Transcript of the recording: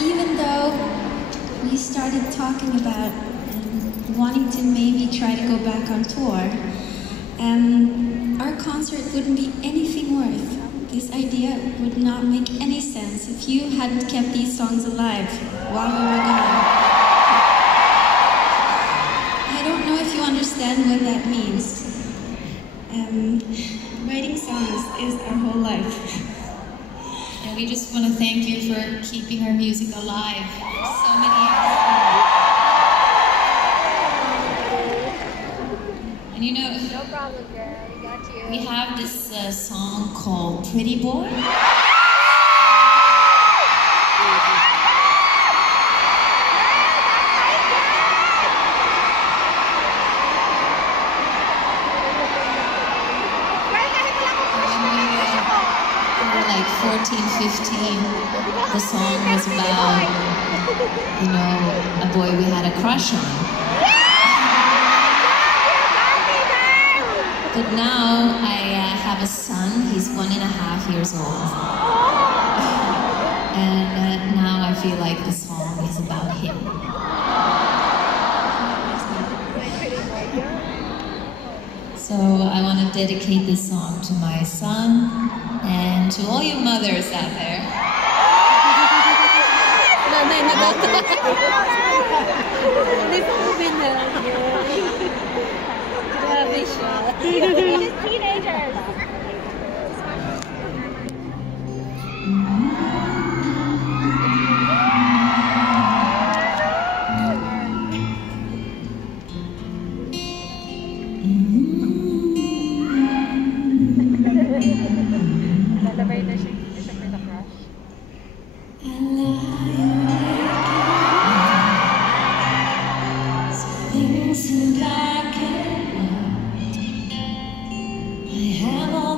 even though we started talking about wanting to maybe try to go back on tour, our concert wouldn't be anything worth. This idea would not make any sense if you hadn't kept these songs alive while we were gone. I don't know if you understand what that means. Writing songs is our whole life. And we just want to thank you for keeping our music alive for so many years. And you know, no problem, girl. We got you. We have this song called Pretty Boy. Like 14, 15, the song was about, you know, a boy we had a crush on. But now I have a son, he's 1.5 years old. And now I feel like the song is about him. So I want to dedicate this song to my son and to all you mothers out there. Teenagers. Lalabay na siya for the crush. Things in black and white. I have all